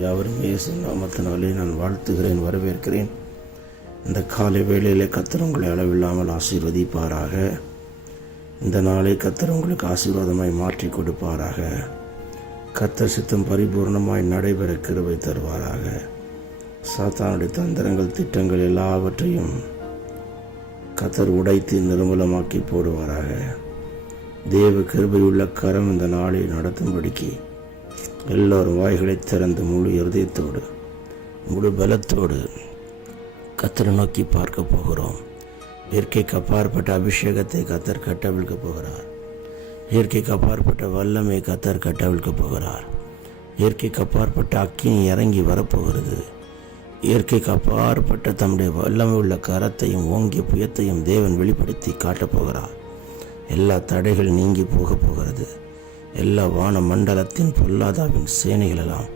யாவரும் இயேசு நாமத்தினாலே நான் வாழ்த்துகிறேன் வரவேற்கிறேன். இந்த காலை வேளையிலே கத்தர் உங்களை அளவில்லாமல் ஆசீர்வதிப்பாராக. இந்த நாளை கத்தர் உங்களுக்கு ஆசீர்வாதமாய் மாற்றி கொடுப்பாராக. கத்தர் சித்தம் பரிபூர்ணமாய் நடைபெற கிருபை தருவாராக. சாத்தானுடைய தந்திரங்கள் திட்டங்கள் எல்லாவற்றையும் கத்தர் உடைத்து நிர்மூலமாக்கி போடுவாராக. தேவ கிருபையுள்ள கரம் இந்த நாளை நடத்தும்படிக்கு எல்லோரும் வாய்களை திறந்து முழு இருதயத்தோடு முழு பலத்தோடு கத்தரை நோக்கி பார்க்க போகிறோம். இயற்கைக்கு அப்பாற்பட்ட அபிஷேகத்தை கத்தர் கட்டவிழ்க்க போகிறார். இயற்கைக்கு அப்பாற்பட்ட வல்லமை கத்தர் கட்டவிழ்க்க போகிறார். இயற்கைக்கு அப்பாற்பட்ட அக்கினி இறங்கி வரப்போகிறது. இயற்கைக்கு அப்பாற்பட்ட தம்முடைய வல்லமை உள்ள கரத்தையும் ஓங்கிய புயத்தையும் தேவன் வெளிப்படுத்தி காட்டப் போகிறார். எல்லா தடைகள் நீங்கி போகப் போகிறது. எல்லா வான மண்டலத்தின் பொல்லாதாவின் சேனைகளெல்லாம்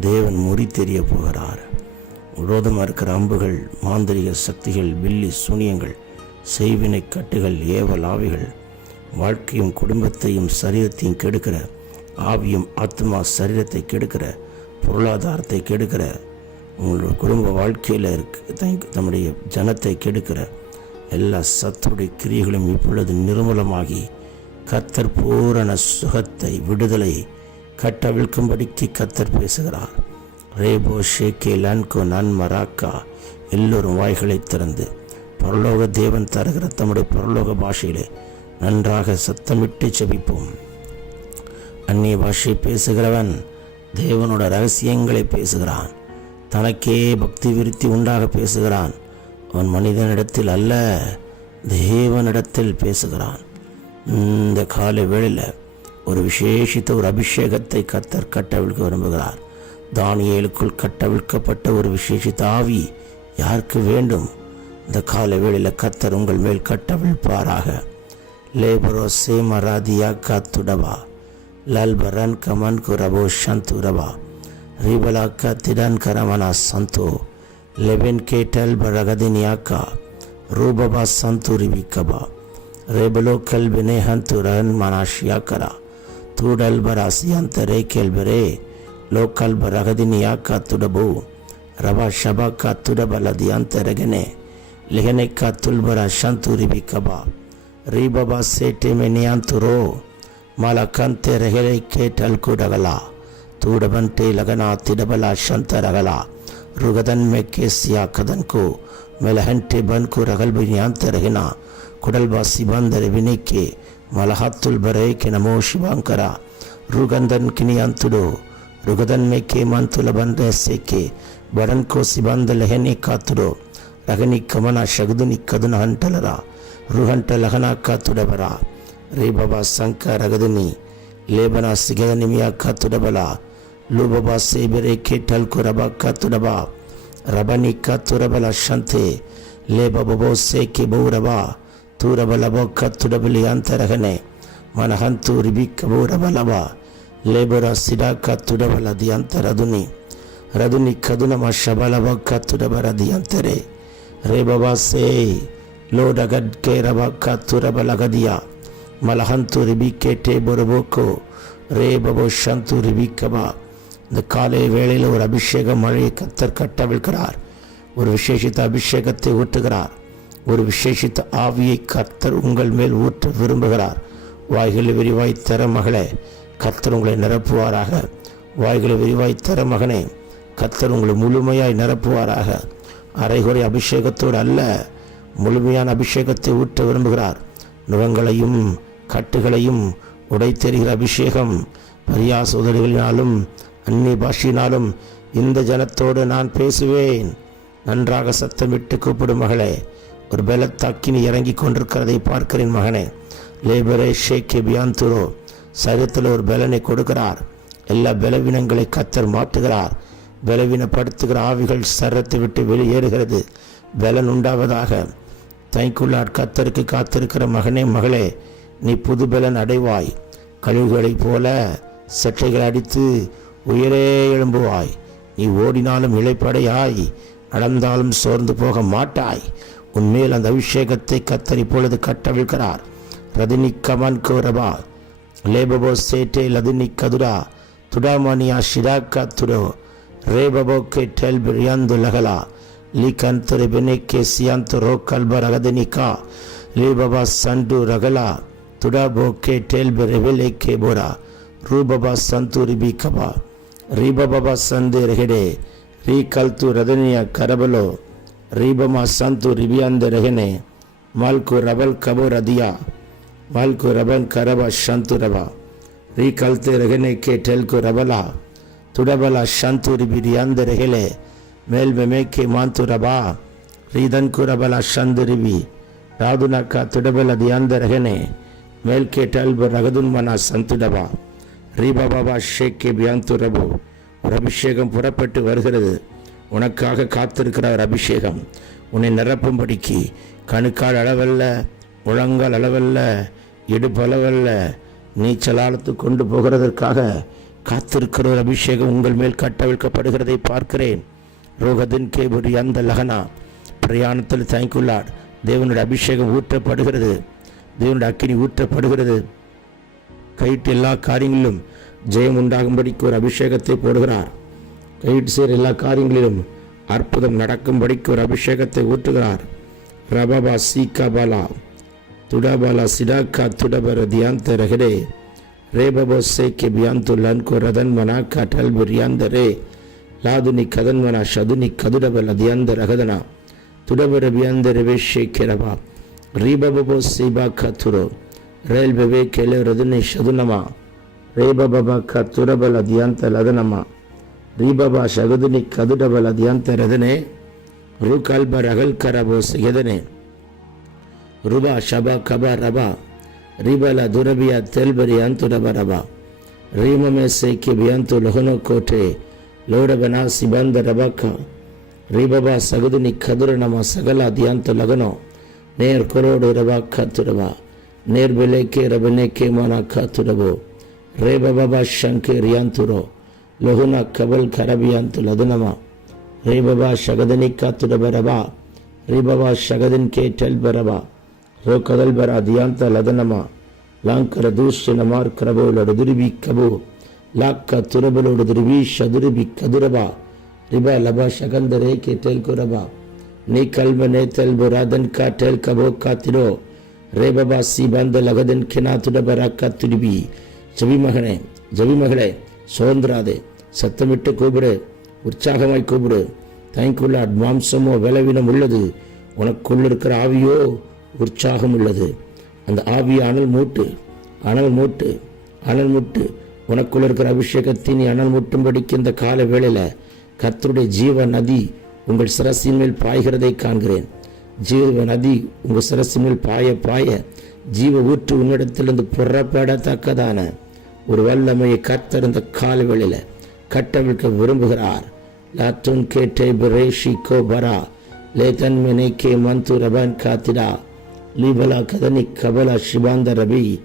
தேவன் முறி தெரிய போகிறார். விரோதமாக இருக்கிற அம்புகள் மாந்திரிக சக்திகள் வில்லி சூனியங்கள் செய்வினை கட்டுகள் ஏவல் ஆவிகள் வாழ்க்கையும் குடும்பத்தையும் சரீரத்தையும் கெடுக்கிற ஆவியும் ஆத்மா சரீரத்தை கெடுக்கிற பொருளாதாரத்தை கெடுக்கிற உங்களோட குடும்ப வாழ்க்கையில் இருக்க த- தம்முடைய ஜனத்தை கெடுக்கிற எல்லா சத்துடைய கிரியைகளும் இப்பொழுது நிர்மூலமாகி கத்தர் பூரண சுகத்தை விடுதலை கட்டவிழ்க்கும்படிக்கு கத்தர் பேசுகிறார். ரேபோ ஷேகே லன்கோ நன் மராக்கா எல்லோரும் வாய்களை திறந்து பரலோக தேவன் தருகிற தம்முடைய பரலோக பாஷையிலே நன்றாக சத்தமிட்டு செபிப்போம் அந்நிய பாஷை பேசுகிறவன் தேவனோட ரகசியங்களை பேசுகிறான். தனக்கே பக்தி விருத்தி உண்டாக பேசுகிறான். அவன் மனிதனிடத்தில் அல்ல தேவனிடத்தில் பேசுகிறான். இந்த காலை வேளையில் ஒரு விசேஷித்த ஒரு அபிஷேகத்தை கத்தர் கட்டவிழ்க்க விரும்புகிறார். தானியலுக்குள் கட்டவிழ்க்கப்பட்ட ஒரு விசேஷித்த ஆவி யாருக்கு வேண்டும்? இந்த காலை வேளையில் கத்தர் உங்கள் மேல் கட்டவிழ்ப்பாராக. லேபரோ சேமராதியா காத்துடவா. रेबलो कल बिने हन तुरन मनाशिया करा तूडल बरासियन तरे केल बरे लोकल बरगदिनिया का तुडबू रबा शबा का तुडबलदियन तरगने लिखने का तुलबरा शंतुरी भी कबा री बाबा सेटे में नियान तुरो मालाकन तेरे के टलकू डगला तूडबन टे लगना तिडबला शंत रगला रुगदन में केसिया कदन को मेलहन टे बन को रगल बिनियान तरगना குடல்வாசி பாந்தர் வினைக்கு ನಮೋ ಶಿವಾಂಕರ. ರುಗಂಧನ್ ಕಿನಿ ಅಂತುಡು ರುಗದನ್ ಮೇಕೆ ಮಂತುಲ ಬಂದ ಬಡನ್ ಬಡನ್ಕೋ ಸಿಬಾಂದ ಲೆಹನೆ ಕಾತುಡು. ರಗನಿ ಕಮನ ಶಗದುನಿ ಕದುನ ಹಂಟಲರ, ರುಹಂಟ ಲಹನ ಕಾತುಡಬರ. ರೇ ಬಾಬಾ ಸಂಕ ರಗದುನಿ, ಲೇಬನ ಸಿಗದ ನಿಮಿಯ ಕಾತುಡಬಲ. ಲೂ ಬಾಬಾ ಸೇ ಸೇಬೆರೆ ಕೇಟಲ್ಕು ರಬ ಕಾತುಡಬ. ರಬನಿ ಕಾತುರಬಲ ಶಂತೆ ಲೇ ಬಾಬೋ ಸೇಕೆ ಬೌ ರಬ ತೂರಬಲಬೋ ಕತ್ತುಡಬಲಿ ಅಂತರಗನೆ ಮನಹಂತು ರಿಬಿಕ್ಕ ಬಹುರಬಲಬ ಲೇಬರ ಸಿಡಾ ಕತ್ತುಡಬಲ ದಿ ಅಂತರದುನಿ ರದುನಿ ಕದುನಮ ಶಬಲಬ ಕತ್ತುಡಬರ ದಿ ಅಂತಾರೆ ರೇಬಬಾ ಸೇ ಲೋಡಗಡ್ ಕೇರಬ ಕತ್ತುರಬಲಗದಿಯ மலஹந்து ரிபிக்கேட்டே பொறுபோக்கோ ரே பபோ ஷந்து ரிபிக்கபா இந்த காலை வேளையில் ஒரு அபிஷேக மழையை கத்தர் கட்டவிழ்கிறார் ஒரு விசேஷித்த அபிஷேகத்தை ஊற்றுகிறார் ஒரு விசேஷித்த ஆவியை கர்த்தர் உங்கள் மேல் ஊற்ற விரும்புகிறார். வாய்களை விரிவாய் தர மகளே கர்த்தர் உங்களை நிரப்புவாராக. வாய்களை விரிவாய் தர மகனே கர்த்தர் உங்களை முழுமையாய் நிரப்புவாராக. அரைகுறை அபிஷேகத்தோடு அல்ல முழுமையான அபிஷேகத்தை ஊற்ற விரும்புகிறார். நுகங்களையும் கட்டுகளையும் உடைத்தெறிகிற அபிஷேகம் பரியாச உதடுகளினாலும் அந்நிய பாஷினாலும் இந்த ஜனத்தோடு நான் பேசுவேன். நன்றாக சத்தமிட்டு கூப்பிடும் மகளே ஒரு பலத்தாக்கினி இறங்கி கொண்டிருக்கிறதை பார்க்கிறேன் மகனே. லேபரே ஷேக்கே பியாந்துரோ. சரீரத்தில் ஒரு பலனை கொடுக்கிறார். எல்லா பலவீனங்களை கத்தர் மாற்றுகிறார். பலவீனப்படுத்துகிற ஆவிகள் சரத்தை விட்டு வெளியேறுகிறது. பலன் உண்டாவதாக. தைக்குள்ளார் கத்தருக்கு காத்திருக்கிற மகனே மகளே நீ புது பலன் அடைவாய். கழிவுகளைப் போல சட்டைகள் அடித்து உயரே எழும்புவாய். நீ ஓடினாலும் இழைப்படையாய் நடந்தாலும் சோர்ந்து போக மாட்டாய். உன்மேல் அந்த அபிஷேகத்தை கத்தர் இப்பொழுது கட்டவிழ்கிறார் ரதினிக்கமன் கோரபா. லேபபோ சேட்டே லதினி கதுரா. துடாமணியா ஷிராக்கா துடோ ரேபபோ கே டெல் பிரியாந்து லகலா. லீகன் துரு கே சியாந்து ரோ கல்ப ரகதினிகா லேபபா சண்டு ரகலா. துடாபோ கே டெல் ரெவெலே கே போரா ரூபபா சந்து ரிபி கபா ரீபபா சந்து ரெகடே. ரீ கல்து ரதனியா கரபலோ. रीबमा संतु रिबियांद रहने मालको रबल कबो रदिया मालको रबल करबा शंतु रबा री कलते रहने के ठेल को रबला तुड़बला शंतु रिबियांद रहले मेल में में के मांतु रबा रीदन को रबला शंद रिबी राधुना का तुड़बल दियांद रहने मेल के टल रगदुन मना संतुडबा ரீபாபாபா ஷேக் கே பியாந்து ரபு ஒரு அபிஷேகம் புறப்பட்டு வருகிறது உனக்காக காத்திருக்கிறார் அபிஷேகம். உன்னை நிரப்பும்படிக்கு கணுக்கால் அளவல்ல முழங்கால் அளவல்ல இடுப்பு அளவல்ல நீச்சலாலத்து கொண்டு போகிறதற்காக காத்திருக்கிற ஒரு அபிஷேகம் உங்கள் மேல் கட்டவிழ்க்கப்படுகிறதை பார்க்கிறேன். ரோகதின் கேபுரி அந்த லகனா பிரயாணத்தில் தயங்குள்ளார் தேவனுடைய அபிஷேகம் ஊற்றப்படுகிறது. தேவனுடைய அக்கினி ஊற்றப்படுகிறது. கைட்டு எல்லா காரியங்களிலும் ஜெயம் உண்டாகும்படிக்கு ஒரு அபிஷேகத்தை போடுகிறார். கையிட்டு செய்கிற எல்லா காரியங்களிலும் அற்புதம் நடக்கும்படிக்கு ஒரு அபிஷேகத்தை ஊற்றுகிறார். ரபபா சீகாபாலா துடாபாலா சிடாக்கா துடபர தியாந்த ரகரே ரேபபோ சேக்கி பியாந்துல்லன் குரதன் மனா காட்டல் பிரியாந்தரே லாதுனி கதன்மனா சதுனி கதுடபல தியாந்த ரகதனா துடபர பியாந்த ரவேஷே கிரபா. ரீபபபோ சீபா கத்துரோ ரயில் பெவே கேலோ ரதுனி சதுனமா ரேபபபா கத்துரபல தியாந்த லதனமா ದಿಯಾಂತ ಲದನಮ ರೀಬಬ ಶಗದುನಿ ಕದುಡಬಲ ದಿಯಾಂತ ರದನೆ ರೂಕಲ್ಬ ರಗಲ್ ಕರಬೋ ಸಿಗದನೆ ರುಬ ಶಬ ಕಬ ರಬ ರಿಬಲ ದುರಬಿಯ ತೆಲ್ಬರಿ ಅಂತುರಬ ರಬ ರೀಮಮೆ ಸೇಕಿ ಬಿಯಂತು ಲಹುನೋ ಕೋಟೆ ಲೋಡಬನ ಸಿಬಂದ ರಬಕ ರಿಬಬ ಸಗದುನಿ ಕದುರ ನಮ ಸಗಲ ದಿಯಾಂತ ಲಗನೋ ನೇರ್ ಕೊರೋಡು ರಬ ಖತುರಬ ನೇರ್ ಬೆಲೆಕೆ ರಬನೆಕೆ ಮನ ಖತುರಬೋ ರೇಬಬ ಶಂಕೆ ರಿಯಾಂತುರೋ ಲಹುನ ಕಬಲ್ ಕರಬಿಯಾಂತು ಲದನಮ ರೇಬಬ ಶಗದನಿ ಖತುರಬ ರಬ ರಿಬಬ ಶಗದಿನ್ ಕೆ ಟೆಲ್ ಬರಬ ರೋ ಕದಲ್ ಬರ ದಿಯಾಂತ ಲದನಮ ಲಾಂಕರ ದೂಷ್ಯನ ಮಾರ್ ಕರಬೋ ಲಡುದುರಿಬಿ ಕಬೋ ಲಾಕ್ಕ ತುರಬಲೋಡು ದುರ್ವಿ ಶದುರಿಬಿ ಕದುರಬ ರಿಬ ಲಬ ಶಗಂದರೇ ಕೆ ಟೆಲ್ಕು ರಬ ನೀ ಕಲ್ಮನೆ ತೆಲ್ಬು ರಾದನ್ ಕಾ ಟೆಲ್ ಕಬೋ ಕಾತಿರೋ ரே பாபா சி பந்த லகதன் கினா துடபரா கத்துடிபி ஜபி மகனே ஜபி மகளே சோர்ந்திராதே சத்தமிட்டு கூப்பிடு உற்சாகமாய் கூப்பிடு. தயங்குள்ள அட்வாம்சமோ விளவினம் உள்ளது. உனக்குள்ள இருக்கிற ஆவியோ உற்சாகம் உள்ளது. அந்த ஆவியை அனல் மூட்டு அனல் மூட்டு அனல் மூட்டு. உனக்குள்ள இருக்கிற அபிஷேகத்தின் அனல் மூட்டும்படிக்கு இந்த கால வேளையில் கர்த்தருடைய ஜீவ நதி உங்கள் சிரசின் மேல் பாய்கிறதை காண்கிறேன். ஜீவ நதி உங்கள் சிரசின் மேல் பாய பாய ஜீவ ஊற்று உன்னிடத்திலிருந்து புறப்படத்தக்கதான ஒரு வல்லமையை கத்தர் இந்த கால வேளையில கட்டவிழ்க்க விரும்புகிறார். லாத்துன் கேட்டே பிரேஷி கோபரா லேதன் மினை கே மந்து ரபான் காத்திடா. லீபலா கதனி கபலா சிபாந்த ரபி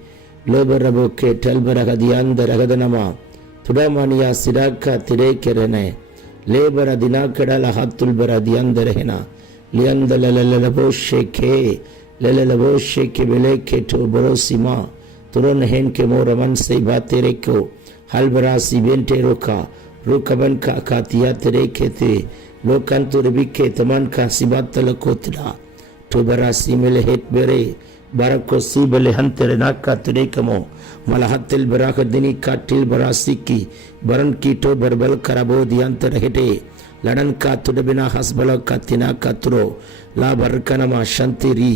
லோபரபோ கே டல்பரகதியாந்த ரகதனமா. துடமானியா சிராக்கா திரேக்கரனே லேபர தினாக்கடல ஹத்துல் பரதியாந்த ரஹனா. லியந்த லலலபோ ஷேக்கே லலலபோ கே விலேக்கே கேட்டு பரோசிமா துரோன் ஹேன் கே மோரமன் செய் திரைக்கோ Halbarasi bente roka rukaban ka katiyat rekete lokantu rebike taman ka sibat talakotna tubarasi mele het bere பரக்கொசி பலிஹந்தர் நாக்கா துடைக்கமோ மலஹத்தில் பராகதினி காட்டில் பராசிக்கி பரன் கீட்டோ பர்பல் கரபோ தியாந்தர் ஹெட்டே லடன் கா துடபினா ஹஸ்பலோ கத்தினா கத்ரோ லா பர்கனமா ஷந்திரி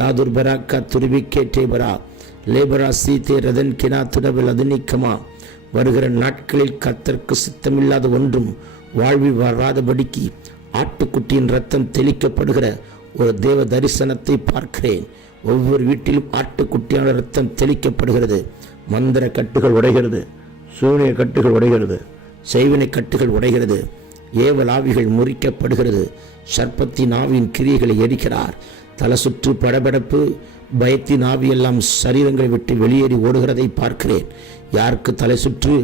லா துர்பரா கா துருபி கேட்டே பரா லேபரா சீதே ரதன் கினா துடபில் அதினிக்கமா வருகிற நாட்களில் கத்தற்கு சித்தமில்லாத ஒன்றும் வாழ்வி வராதபடிக்கு ஆட்டுக்குட்டியின் ரத்தம் தெளிக்கப்படுகிற ஒரு தேவ தரிசனத்தை பார்க்கிறேன். ஒவ்வொரு வீட்டிலும் ஆட்டுக்குட்டியான ரத்தம் தெளிக்கப்படுகிறது. மந்திர கட்டுகள் உடைகிறது. சூனிய கட்டுகள் உடைகிறது. செய்வினை கட்டுகள் உடைகிறது. ஏவல் ஆவிகள் முறிக்கப்படுகிறது. சர்ப்பத்தின் ஆவியின் கிரியைகளை எரிக்கிறார். தலை சுற்று படபடப்பு பயத்தின் ஆவியெல்லாம் சரீரங்களை விட்டு வெளியேறி ஓடுகிறதை பார்க்கிறேன். யாருக்கு தலை சுற்று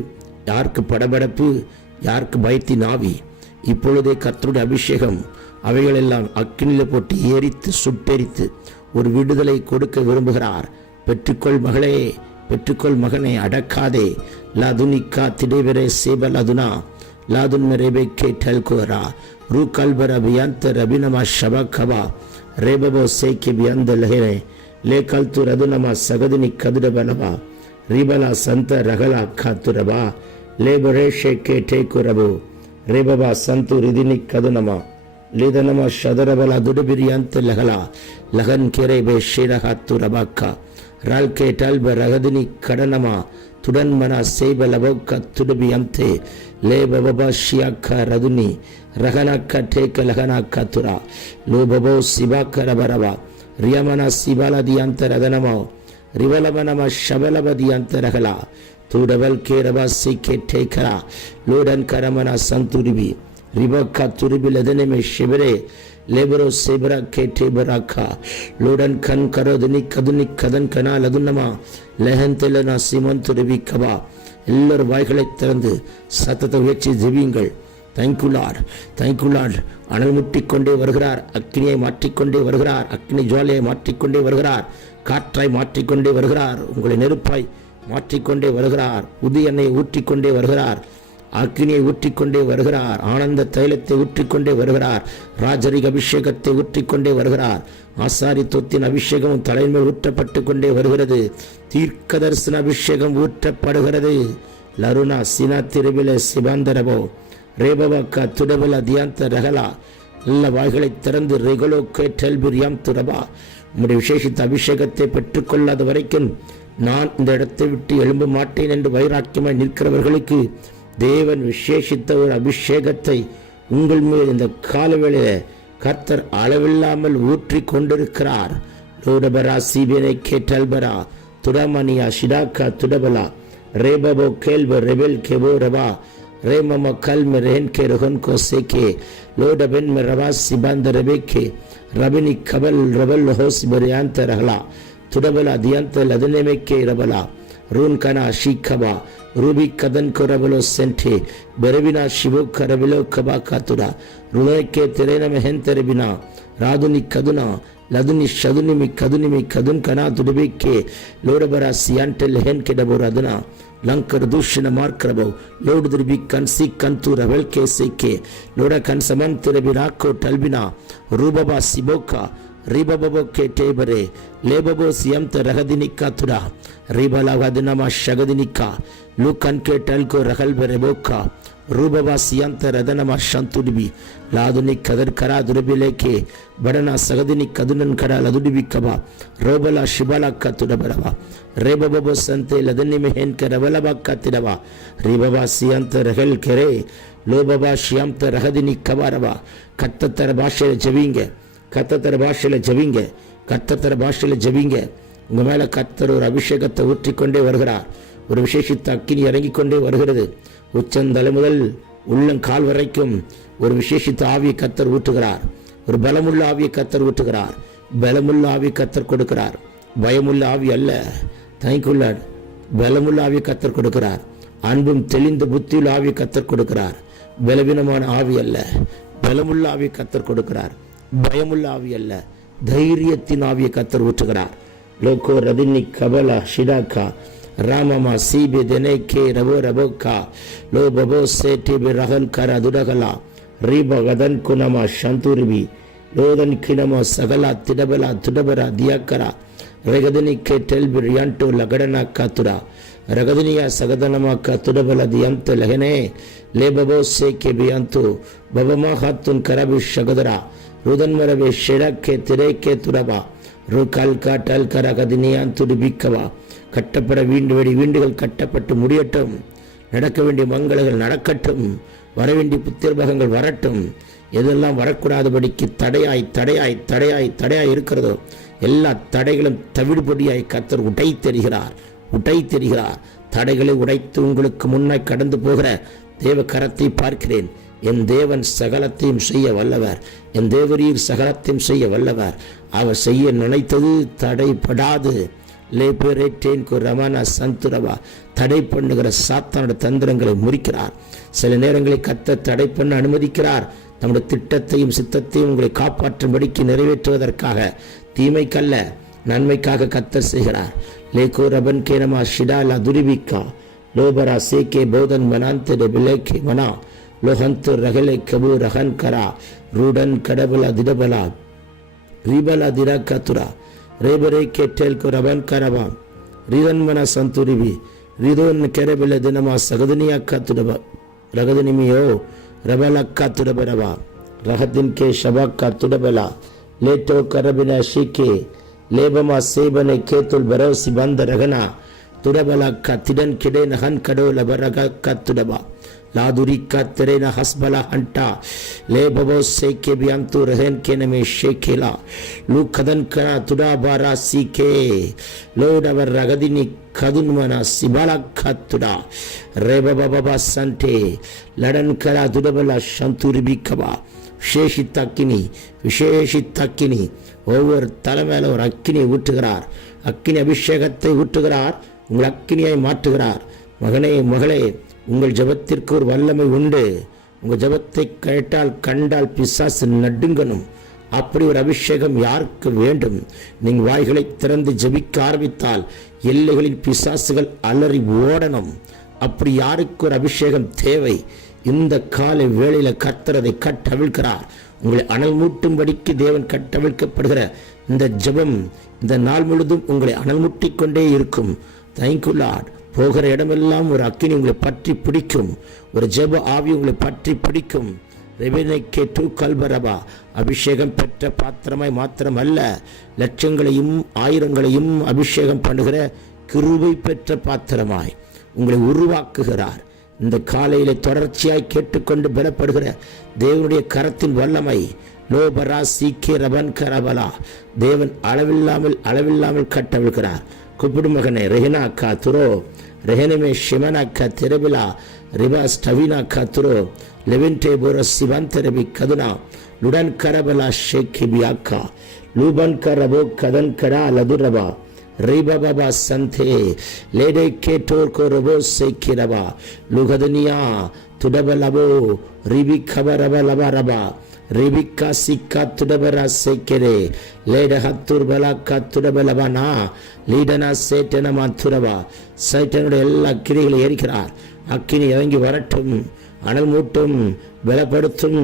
யாருக்கு படபடப்பு யாருக்கு பயத்தின் ஆவி இப்பொழுதே கத்தருடைய அபிஷேகம். அவைகளெல்லாம் அக்கினில போட்டு எரித்து சுட்டெரித்து ஒரு விடுதலை கொடுக்க விரும்புகிறார். பெற்றுக்கொள் மகளே பெற்றுக்கொள் மகனை அடக்காதே. லாதுனிக்கா திடைவரே சேப லதுனா. லாதுன் ரெபெக்கே டெல்கோரா ரூ கல்பர் அபியாந்தர் அபினமா ஷபா கபா ರೇಬಬೋ ಸೇಕೆಬಿಯಂದಲಹಿರೆ ಲೇ ಕಲ್ತು ರದುನಮ ಸಗದಿನಿ ಕದುಡಬಲವ ರಿಬಲ ಸಂತ ರಗಲ ಕಾತುರಬ ಲೇ ಬೊರೇಷೆ ಕೆ ಟೇಕುರಬು ರೇಬಬ ಸಂತು ರಿದಿನಿ ಕದುನಮ ಲೇದನಮ ಶದರಬಲ ದುಡುಬಿರಿ ಅಂತ ಲಹಲ ಲಹನ್ ಕೆರೆ ಬೆ ಶಿರಹ ತುರಬಕ್ಕ ರಾಲ್ಕೆ ಟಲ್ಬ ರಗದಿನಿ ಕಡನಮ tudanmana seibalaboka tudubiante lebababa shiaka raduni rahanaka teka lahanaka tura lubabo sibaka rabaraba ரியமன சிபலதியந்தரதனமோ ரிவலவனம ஷபலபதியந்தரகலா தூடவல் கேரவா சிக்கே டேக்கரா லூடன் கரமன சந்துருவி ரிபக்கா துருபிலதனமே சிவரே லேபரோ సేబరా కేటే బరాకా லூடன் కన్ కరోదని கதுனி கதன் கனா లగున్నమా லெஹன் தெலனா சீமந்து ரவி கபா எல்லோர் வாய்களை திறந்து சத்தத்தை உயர்ச்சி ஜெபியுங்கள். தேங்க்யூலார் தேங்க்யூலார் அனல் முட்டிக்கொண்டே வருகிறார். அக்னியை மாற்றிக்கொண்டே வருகிறார். அக்னி ஜுவாலையை மாற்றிக்கொண்டே வருகிறார். காற்றை மாற்றிக்கொண்டே வருகிறார். உங்களை நெருப்பாய் மாற்றிக்கொண்டே வருகிறார். உது எண்ணெயை ஊற்றிக்கொண்டே வருகிறார். அக்னியை ஊற்றிக்கொண்டே வருகிறார். ஆனந்த தைலத்தை ஊற்றிக்கொண்டே வருகிறார். ராஜரிக அபிஷேகத்தை ஊற்றிக்கொண்டே வருகிறார். ஆசாரித்துவத்தின் அபிஷேகமும் தலைமையில் ஊற்றப்பட்டு கொண்டே வருகிறது. தீர்க்க தரிசன அபிஷேகம் ஊற்றப்படுகிறது. லருணா சினா திருவில சிவாந்தரபோ ரேபவாக்கா துடபல தியாந்த ரகலா நல்ல வாய்களை திறந்து ரெகுலோ கேட்டல்பிரியாம் துரபா உம்முடைய விசேஷித்த அபிஷேகத்தை பெற்றுக்கொள்ளாத வரைக்கும் நான் இந்த இடத்தை விட்டு எழும்ப மாட்டேன் என்று வைராக்கியமாய் நிற்கிறவர்களுக்கு தேவன் விசேஷித்த ஒரு அபிஷேகத்தை உங்கள் மேல் இந்த காலவேளையில் கர்த்தர் அளவில்லாமல் ஊற்றி கொண்டிருக்கிறார். லோடபரா சீபேனை கேட்டல்பரா துடமணியா ஷிடாக்கா துடபலா ரேபபோ கேல்ப ரெபெல் கெபோ ரபா ரேமம கல்ம ரெஹன் கே ரோஹன் கோ சேகே லோடபென் மெ ரவா சிபாந்த கே ரபினி கபல் ரபல் ஹோஸ் பரியாந்த ரஹலா தியாந்த அதியந்த கே ரபலா రూన్కనా షీఖబా రూబి కదన్ కొరబలో సెంటే బెరబినా శివు కరబిలో కబా కాతుడా రుణకే తెరైన మెహెన్ తెరబినా రాదుని కదున లదుని షదుని మీ కదుని మీ కదున్ కనా తుడిబిక్కే లోడబరా సియాంటెల్ హెన్ కెడబోరదున ಲಂಕರ್ ದೂಷಣ ಮಾರ್ಕರಬೌ ಲೋಡ್ ದುರ್ಬಿ ಕನ್ಸಿ ಕಂತು ರವೆಲ್ಕೆ ಸಿಕ್ಕೆ ಲೋಡ ಕನ್ಸಮಂತಿರಬಿ ರಾಕೋ ಟಲ್ಬಿನ ರೂಬಬಾ ಸಿಬೋಕ ರಿಬಬಬೋ ಕೆ ಟೇಬರೆ ಲೇಬಬೋ ಸಿಯಂತ ರಹದಿನಿಕ್ಕ ತುಡ ರಿಬಲಗದಿನಮ ಶಗದಿನಿಕ್ಕ ಲುಕನ್ ಕೆ ಟಲ್ಕೋ ರಹಲ್ ಬೆರೆಬೋಕ ರೂಬಬಾ ಸಿಯಂತ ರದನಮ ಶಂತುಡಿಬಿ ಲಾದುನಿ ಕದರ್ ಕರ ದುರಬಿಲೇಕೆ ಬಡನ ಸಗದಿನಿ ಕದುನನ್ ಕಡ ಲದುಡಿಬಿ ಕಬ ರೋಬಲ ಶಿಬಲ ಕತುಡಬರವ ರೇಬಬಬೋ ಸಂತೆ ಲದನಿ ಮೆಹೆನ್ ಕೆ ರವಲಬ ಕತ್ತಿಡವ ರಿಬಬಾ ಸಿಯಂತ ರಹಲ್ ಕೆರೆ ಲೋಬಬಾ ಶಿಯಂತ ರಹದಿನಿ ಕಬರವ ಕತ್ತತ್ತರ ಭಾಷೆಯ ಜವಿಂಗೆ கத்தத்தர பாஷையில் ஜபிங்க. கத்தத்தர பாஷையில் ஜபிங்க. உங்கள் மேலே கத்தர் ஒரு அபிஷேகத்தை ஊற்றிக்கொண்டே வருகிறார். ஒரு விசேஷித்த அக்கினி இறங்கி கொண்டே வருகிறது உச்சந்தலை முதல் உள்ளங்கால் வரைக்கும் ஒரு விசேஷித்த ஆவியை கத்தர் ஊற்றுகிறார். ஒரு பலமுள்ள ஆவியை கத்தர் ஊற்றுகிறார். பலமுள்ள ஆவியை கத்தர் கொடுக்கிறார். பயமுள்ள ஆவி அல்ல. தனிக்குள்ள பலமுள்ள ஆவியை கத்தர் கொடுக்கிறார். அன்பும் தெளிந்த புத்தியுள்ள ஆவி கத்தர் கொடுக்கிறார். பலவீனமான ஆவி அல்ல. பலமுள்ள ஆவியை கத்தர் கொடுக்கிறார். பயமுள்ள ஆவி அல்ல தைரியத்தின் ஆவியை கத்தர் ஊற்றுகிறார் லோகோ ரதினி கபலா ஷிடாக்கா ராமமா சீபி தெனேக்கே ரபோ ரபோக்கா லோ பபோ சேட்டிபி ரகன் கர துடகலா ரீப கதன் குணமா சந்துரிபி லோதன் கிணமோ சகலா திடபலா துடபரா தியாக்கரா ரெகதனிக்கே டெல்பி ரியான்டோ லகடனா காத்துரா ರಗದನಿಯ ಸಗದನಮಕ ತುಡಬಲ ದಿಯಂತ ಲಹನೆ ಲೇ ಬಬೋ ಸೇಕೆ ಬಿಯಂತು ಬಬಮ ಹಾತುನ್ ಕರಬಿ ಶಗದರ ருதன்மரவே ஷிழக்கே திரைக்கே துறவா ரு கல்கா டல்கர கதினியான் துடி கட்டப்பட வீண்டு வெடி வீண்டுகள் கட்டப்பட்டு முடியட்டும் நடக்க வேண்டிய மங்களங்கள் நடக்கட்டும் வர வேண்டிய புத்திரபகங்கள் வரட்டும் எதெல்லாம் வரக்கூடாதபடிக்கு தடையாய் தடையாய் தடையாய் தடையாய் இருக்கிறதோ எல்லா தடைகளும் தவிடுபடியாய் கத்தர் உடை தெரிகிறார் உடை தெரிகிறார் தடைகளை உடைத்து உங்களுக்கு முன்னாய் கடந்து போகிற தேவ கரத்தை பார்க்கிறேன் என் தேவன் சகலத்தையும் செய்ய வல்லவர். என் தேவரீர் சகலத்தையும் செய்ய வல்லவர். அவர் செய்ய நினைத்தது தடைப்படாது லேபரேட்டேன் ரமண சந்துரவா. தடை பண்ணுகிற சாத்தானோட தந்திரங்களை முறிக்கிறார். சில நேரங்களை கத்த தடை பண்ண அனுமதிக்கிறார். நம்முடைய திட்டத்தையும் சித்தத்தையும் உங்களை காப்பாற்றும்படிக்கு நிறைவேற்றுவதற்காக. தீமைக்கல்ல நன்மைக்காக கத்தர் செய்கிறார். லேகோ ரபன் கேனமா ஷிடாலா துரிபிகா லோபரா சேகே போதன் மனாந்தே பிலேக்கே மனா. ಲೋಹಂತು ರಗಲೆ ಕಬು ರಹನ್ ಕರ ರೂಢನ್ ಕಡಬಲ ದಿಡಬಲ ರಿಬಲ ದಿರ ಕತುರ ರೇಬರೆ ಕೆಟ್ಟೆಲ್ಕು ರಬನ್ ಕರಬ ರಿದನ್ಮನ ಸಂತುರಿವಿ ರಿದೋನ್ ಕೆರೆಬೆಲೆ ದಿನಮ ಸಗದನಿಯ ಕತುಡಬ ರಗದನಿಮಿಯೋ ರಬಲ ಕತುಡಬರವ ರಹದಿನ್ ಕೆ ಶಬ ಕತುಡಬಲ ಲೇಟೋ ಕರಬಿನ ಶಿಕೆ ಲೇಬಮ ಸೇಬನೆ ಕೇತುಲ್ ಬರೋಸಿ ಬಂದ ರಗನ ತುಡಬಲ ಕ ತಿಡನ್ ಕಿಡೆ ನಹನ್ ಕಡೋ ಲಬರಗ ಕತ್ತುಡಬ लादुरिका तेरे न हसबला हंटा ले बबो से के बियांतु रहन के नमे शेखेला लू खदन करा तुडा बारा सीखे लोड अवर रगदिनी खदुन मना सिबाला खतुडा रे बाबा बाबा संटे लड़न करा तुडबला शंतुर भी कबा விசேஷித்த அக்கினி விசேஷித்த அக்கினி ஒவ்வொரு தலை மேல ஒரு அக்கினி ஊற்றுகிறார் அக்கினி அபிஷேகத்தை ஊற்றுகிறார் உங்கள் அக்கினியை மாற்றுகிறார் மகனே மகளே உங்கள் ஜெபத்திற்கு ஒரு வல்லமை உண்டு. உங்கள் ஜபத்தை கேட்டால் கண்டால் பிசாசு நடுங்கணும். அப்படி ஒரு அபிஷேகம் யாருக்கு வேண்டும்? நீங்கள் வாய்களை திறந்து ஜெபிக்க ஆரம்பித்தால் எல்லைகளில் பிசாசுகள் அலறி ஓடணும். அப்படி யாருக்கு ஒரு அபிஷேகம் தேவை? இந்த காலை வேளையில் கர்த்தரதை கட்டவிழ்கிறார் உங்களை அனல் மூட்டும்படிக்கு தேவன் கட்டவிழ்க்கப்படுகிற இந்த ஜெபம் இந்த நாள் முழுதும் உங்களை அனல் மூட்டிக்கொண்டே இருக்கும். தேங்க்யூ லார்ட் போகிற இடமெல்லாம் ஒரு அக்கினி உங்களை பற்றி பிடிக்கும். ஒரு ஜெப ஆவி உங்களை பற்றி பிடிக்கும். ரெபினைக்கே டூ கல்பரபா. அபிஷேகம் பெற்ற பாத்திரமாய் மாத்திரம் அல்ல லட்சங்களையும் ஆயிரங்களையும் அபிஷேகம் பண்ணுகிற கிருபை பெற்ற பாத்திரமாய் உங்களை உருவாக்குகிறார். இந்த காலையில தொடர்ச்சியாய் கேட்டுக்கொண்டு பலப்படுகிற தேவனுடைய கரத்தின் வல்லமை லோபரா சீக்கிய ரபன் கரபலா. தேவன் அளவில்லாமல் அளவில்லாமல் கட்டவிழ்கிறார். குப்பிடு மகனே ரெஹினா அக்கா துரோ. ரெஹனமே ஷிமனா அக்கா திரபிலா ரிபா ஸ்டவினா அக்கா துரோ லெவின்டே போர சிவந்தரபி கதுனா லுடன் கரபலா ஷேக்கிபி அக்கா லூபன் கரபோ கதன் கடா லதுரபா ரிபா பாபா சந்தே லேடே கேட்டோர் கோ ரபோ சேக்கிரபா லுகதனியா ரிபிக்கா சிக்கா துடபரா சேக்கரே லேட ஹத்துர் பலா லீடனா சேட்டனமா துரவா சேட்டனுடைய எல்லா கிரிகளை ஏறிக்கிறார் அக்கினி இறங்கி வரட்டும் அனல் மூட்டும் பலப்படுத்தும்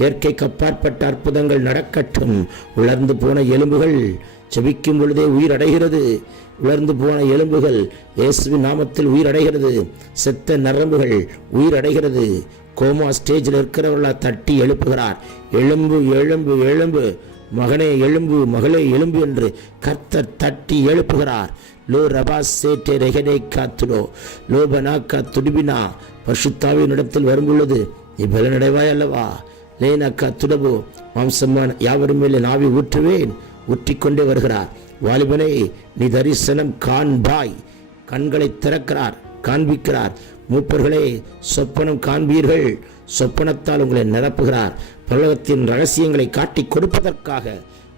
இயற்கைக்கு அப்பாற்பட்ட அற்புதங்கள் நடக்கட்டும் உலர்ந்து போன எலும்புகள் செபிக்கும் பொழுதே உயிர் அடைகிறது உலர்ந்து போன எலும்புகள் இயேசுவின் நாமத்தில் உயிர் அடைகிறது செத்த நரம்புகள் உயிர் அடைகிறது கோமா ஸ்டேஜில் இருக்கிறவர்களா தட்டி எழுப்புகிறார். எழும்பு எழும்பு எழும்பு. மகனே எழும்பு மகளே எழும்பு என்று கர்த்தர் தட்டி எழுப்புகிறார். லோ ரபாஸ் சேட்டே ரெகனே காத்துடோ. லோபனா துடிபினா. பர்ஷுத்தாவின் இடத்தில் வரும்பொழுது நீ பலனடைவாய் அல்லவா? லேனக்கா துடபோ. மாம்சமான யாவரும் மேலே நாவி ஊற்றுவேன். ஊற்றிக்கொண்டே வருகிறார். வாலிபனே நீ தரிசனம் காண்பாய். கண்களை திறக்கிறார். காண்பிக்கிறார். மூப்பர்களே சொப்பனம் காண்பீர்கள். சொப்பனத்தால் உங்களை நிரப்புகிறார். பரலோகத்தின் ரகசியங்களை காட்டி கொடுப்பதற்காக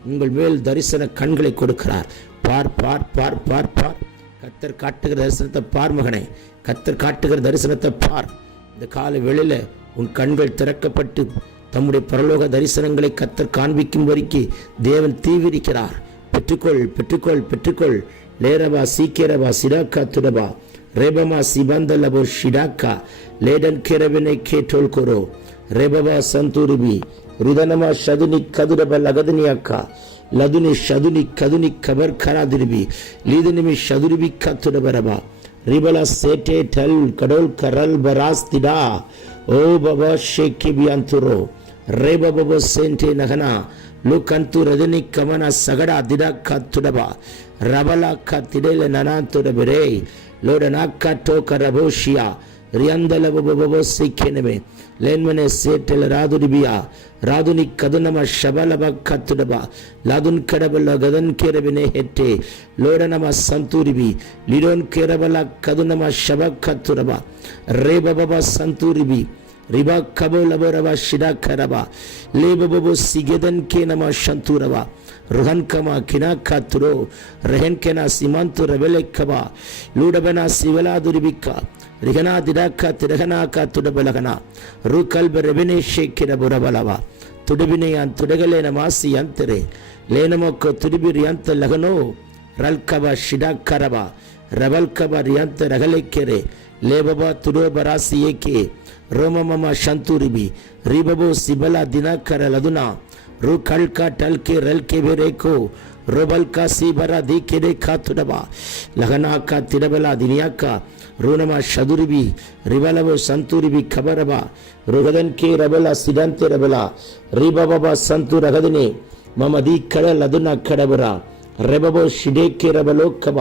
உங்கள் மேல் தரிசன கண்களை கொடுக்கிறார். பார் பார் பார் பார் பார். கத்தர் காட்டுகிற தரிசனத்தை பார் மகனே. கத்தர் காட்டுகிற தரிசனத்தை பார். இந்த கால வெளியில் உன் கண்கள் திறக்கப்பட்டு தம்முடைய பரலோக தரிசனங்களை கத்தர் காண்பிக்கும் வரைக்கும் தேவன் தீவிரிக்கிறார். பெற்றுக்கொள் பெற்றுக்கொள் பெற்றுக்கொள். லேரபா சீக்கிரபா சிராக்கா துடபா rebama sibanda labo shidaka leden kerevene ketol koro rebaba santuribi ridhanama shaduni kaduraba lagadniyaka ಲದುನಿ ಶದುನಿ ಕದುನಿ ಖಬರ್ ಖರಾದಿರ್ಬಿ ಲೀದನಿಮಿ ಶದುರಿಬಿ ಕತ್ತುಡ ಬರಬ ರಿಬಲ ಸೇಟೆ ಟಲ್ ಕಡೋಲ್ ಕರಲ್ ಬರಾಸ್ತಿಡ ಓ ಬಬ ಶೇಖಿ ಬಿ ಅಂತುರೋ ರೇ ಬಬ ಸೇಂಟೆ ನಗನ ಲುಕಂತು ರಜನಿ ಕಮನ ಸಗಡ ದಿಡ ಕತ್ತುಡಬ ರಬಲ ಕತ್ತಿಡೇಲೆ ನನಂತುಡ ಬೆರೆ lodanaka toka raboshia riandala bobobo sikeneme lenmene setel radudibia ராதுனி கதுனம ஷபலப கத்துடபா லாதுன் கடபல கதன் கேரபினே ஹெட்டே லோடனம சந்தூரிபி லிடோன் கேரபல கதுனம ஷப கத்துடபா ரே பபப சந்தூரிபி ரிபா கபோ லபோ ரபா ஷிடா கரபா லே பபோ சிகதன் கே நம சந்தூரபா ರುಹನ್ ಕಮ ಕಿನಾ ಕಾತುರೋ ರೆಹನ್ ಕೆನ ಸಿಮಾಂತು ರಬೆಲೆಕ್ಕಬ ಲೂಡಬನ ಸಿವಲಾದುರಿಬಿಕ್ಕ ರಿಗನಾ ದಿಡಾಕ ತಿರಗನಾಕ ತುಡಬಲಗನ ರು ಕಲ್ಬ ರೆಬೆನೆ ಶೇಕಿನ ಬುರಬಲವ ತುಡುಬಿನೆಯ ತುಡಗಲೇನ ಮಾಸಿ ಅಂತರೆ ಲೇನಮೊಕ್ಕ ತುಡಿಬಿರಿ ಅಂತ ಲಗನೋ ರಲ್ಕಬ ಶಿಡಾಕರಬ ರಬಲ್ಕಬ ರಿಯಂತ ರಗಲೆಕ್ಕೆರೆ ಲೇಬಬ ತುಡೋ ಬರಾಸಿ ಏಕೆ ರೋಮಮಮ ಶಂತೂರಿಬಿ ರೀಬಬು ಸಿಬಲ ದಿನಕರ ಲದುನ ರು ಕಳ್ಕ ಟಲ್ಕೆ ರಲ್ಕೆ ರುಬಲ್ಕ ಸೀಬರ ಸಿಬರ ದೀಕೆಡೆ ಕಾತುಡಬ ಲಗನಾಕ ತಿಡಬಲ ದಿನಿಯಾಕ, ರುನಮ ಶದುರಿಬಿ, ರಿಬಲವು ಸಂತೂರಿಬಿ ಖಬರಬ ರುಗದನ್ ಕೆ ರಬಲ ಸಿಡಂತೆ ರಬಲ, ರಿಬಬಬ ಸಂತು ರಗದನೆ, ಮಮ ದಿ ಕಡಲ್ ಅದನ್ನ ಕಡಬರ, ರೆಬಬೋ ಶಿಡೇಕೆ ರಬಲೋಕ್ಕಬ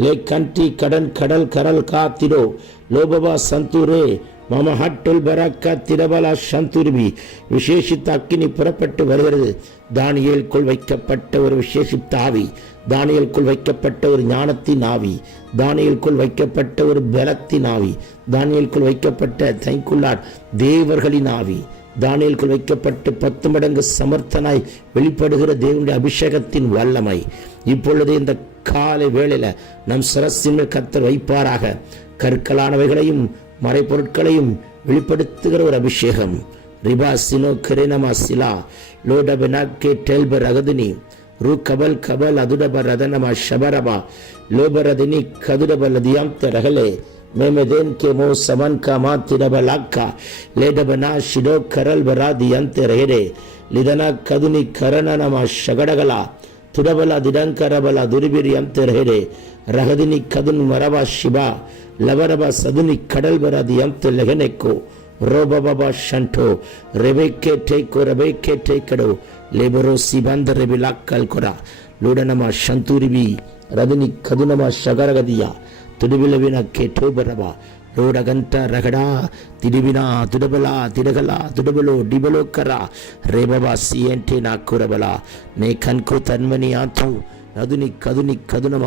ಲೇ ಕಂಟಿ ಕಡನ್ ಕಡಲ್ ಕರಲ್ ಕಾತಿರೋ, ಲೋಬಬ ಸಂತೂರೇ மம ஹட்டுல் பராக்கா திரபலா சந்துருவி விசேஷித்த அக்கினி புறப்பட்டு வருகிறது தானியலுக்குள் வைக்கப்பட்ட ஒரு விசேஷித்த ஆவி தானியலுக்குள் வைக்கப்பட்ட ஒரு ஞானத்தின் ஆவி தானியலுக்குள் வைக்கப்பட்ட ஒரு பலத்தின் ஆவி தானியலுக்குள் வைக்கப்பட்ட தைக்குள்ளார் தேவர்களின் ஆவி தானியலுக்குள் வைக்கப்பட்டு பத்து மடங்கு சமர்த்தனாய் வெளிப்படுகிற தேவனுடைய அபிஷேகத்தின் வல்லமை இப்பொழுது இந்த காலை வேளையில நம் சிரசின் மேல் கத்தர் வைப்பாராக கற்களானவைகளையும் மறைப்பொருட்களையும் வெளிப்படுத்துகிற ஒரு அபிஷேகம். ரிபா சினோ கிரினமா சிலா. லோடப நாக்கே டெல்ப ரகதினி. ரு கபல் கபல் அதுடப ரதனமா ஷபரபா. லோபரதினி கதுடப லதியாம் ரகலே. மேமதேன் கேமோ சமன் காமா திடப லேடபனா ஷிடோ கரல் பராதி அந்த ரேரே லிதனா கதுனி கரணனமா ஷகடகலா. துடபலா திடங்கரபலா துரிபிரியம் தெரேரே ರಹದಿನಿ ಕದುನ್ ಮರಬ ಶಿಬ ಲವರಬ ಸದುನಿ ಕಡಲ್ ಬರದಿ ಅಂತೆ ಲೆಗನೆಕ್ಕು ರೋಬಬ ಶಂಠೋ ರೆಬೆಕ್ಕೆ ಟೇಕೋ ರೆಬೆಕ್ಕೆ ಟೇಕಡು ಲೇಬರೋ ಸಿಬಂದ ರೆಬಿಲಾಕ್ಕಲ್ ಕೊರ ಲೂಡನಮ ಶಂತೂರಿಬಿ ರದಿನಿ ಕದುನಮ ಶಗರಗದಿಯ ತುಡಿಬಿಲವಿನ ಕೆಠೋಬರಬ ರೋಡಗಂಟ ರಗಡ ತಿಡಿಬಿನ ತುಡಬಲ ತಿಡಗಲ ತುಡಬಲು ಡಿಬಲು ಕರ ರೇಬಬ ಸಿಯಂಟೆ ನಾಕುರಬಲ ನೇ ಕನ್ಕು ತನ್ಮನಿ ಆತು ಅದುನಿ ಕದುನಿ ಕದುನಮ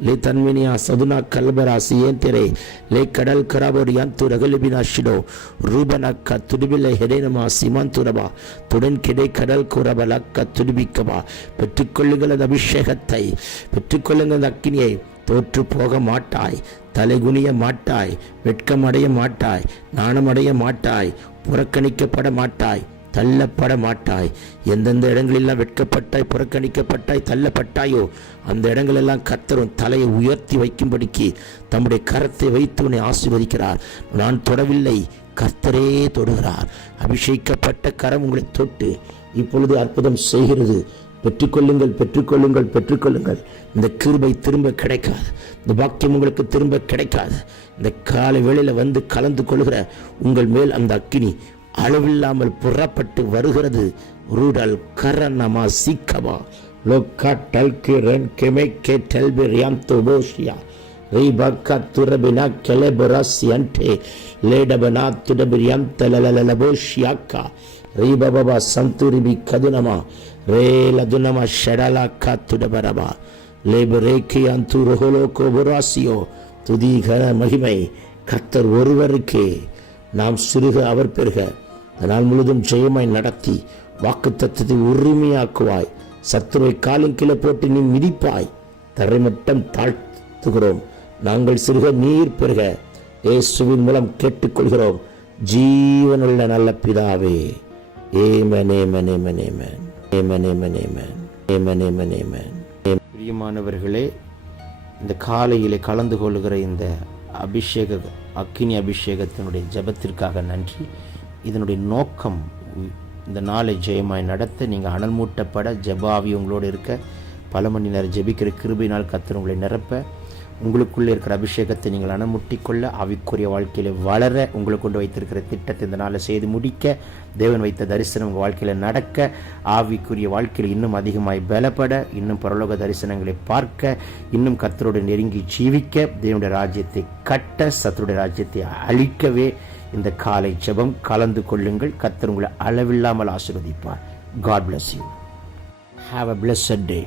ले तन्मिनिया सदुना कलबरासी तेरे ले कड़ल खराब और यंतु रगलबिना शिडो रूबनक्का துடுபில ஹெரேனமா சிமான் சிமாந்துரபா துடன் கிடை கடல் குரபலக்க துடுபிக்கமா பெற்றுக்கொள்ளுங்கள் அந்த அபிஷேகத்தை பெற்றுக்கொள்ளுங்கள் அந்த அக்கினியை தோற்று போக மாட்டாய் தலைகுனிய மாட்டாய் வெட்கமடைய மாட்டாய் நாணமடைய மாட்டாய் புறக்கணிக்கப்பட மாட்டாய் தள்ளப்பட மாட்டாய் எந்தெந்த இடங்களெல்லாம் வெட்கப்பட்டாய் புறக்கணிக்கப்பட்டாய் தள்ளப்பட்டாயோ அந்த இடங்களெல்லாம் கத்தரும் தலையை உயர்த்தி வைக்கும்படிக்கு தம்முடைய கரத்தை வைத்து உன்னை ஆசீர்வதிக்கிறார். நான் தொடவில்லை கர்த்தரே தொடுகிறார். அபிஷேகப்பட்ட கரம் உங்களை தொட்டு இப்பொழுது அற்புதம் செய்கிறது. பெற்றுக்கொள்ளுங்கள் பெற்றுக்கொள்ளுங்கள் பெற்றுக்கொள்ளுங்கள். இந்த கிருபை திரும்ப கிடைக்காது. இந்த பாக்கியம் உங்களுக்கு திரும்ப கிடைக்காது. இந்த காலை வேளையில் வந்து கலந்து கொள்கிற உங்கள் மேல் அந்த அக்கினி அளவில்லாமல் புறப்பட்டு வருகிறது. ரூடல் கரணமா சிக்கமா. லோக்கா டல்கி ரென் கெமே கே டெல்பி ரியாம் துபோஷியா ரீபக்கா துரபினா கெலபுராஸ் என்டே லேடபனா துடபிரியாம் தலலலபோஷியாக்கா ரீபபா சந்துரிபி கதுனமா. ரே ரேல துனமா ஷடலாக்கா துடபரமா லேபரேக்கியான் துருகுலோ கோபுராசியோ துதிகன மகிமை. கத்தர் ஒருவருக்கே. நாம் சிறுக அவர் பெருக. இந்த நாள் முழுதும் ஜெயமாய் நடத்தி வாக்கு தத்துவத்தை உரிமையாக்குவாய். சத்துருவை காலின் கீழே போட்டு நீ மிதிப்பாய். தரைமட்டம் தாழ்த்துகிறோம். நாங்கள் சிறுக நீர் பெருக. இயேசுவின் மூலம் கேட்டுக்கொள்கிறோம். ஜீவனுள்ள நல்ல பிதாவே. Amen amen amen amen amen amen amen amen amen amen பிரியமானவர்களே இந்த காலையிலே கலந்து கொள்கிற இந்த அபிஷேக அக்கினி அபிஷேகத்தினுடைய ஜெபத்திற்காக நன்றி. இதனுடைய நோக்கம் இந்த நாளை ஜெயமாய் நடத்த நீங்கள் அனல் மூட்டப்பட ஜபாவி உங்களோடு இருக்க பல மணி நேரம் ஜெபிக்கிற கிருபினால் கத்தர் உங்களை நிரப்ப உங்களுக்குள்ளே இருக்கிற அபிஷேகத்தை நீங்கள் அணமுட்டிக்கொள்ள அவிக்குரிய வாழ்க்கையில் வளர உங்களுக்கு கொண்டு வைத்திருக்கிற திட்டத்தை இந்த நாளில் செய்து முடிக்க தேவன் வைத்த தரிசனம் உங்கள் வாழ்க்கையில் நடக்க ஆவிக்குரிய வாழ்க்கையில் இன்னும் அதிகமாய் பலப்பட இன்னும் பரலோக தரிசனங்களை பார்க்க இன்னும் கர்த்தரோடு நெருங்கி ஜீவிக்க தேவனுடைய ராஜ்யத்தை கட்ட சத்துருடைய ராஜ்யத்தை அழிக்கவே இந்த காலை ஜெபம் கலந்து கொள்ளுங்கள். கத்தர் உங்களை அளவில்லாமல் ஆசிர்வதிப்பார். God bless you have a blessed day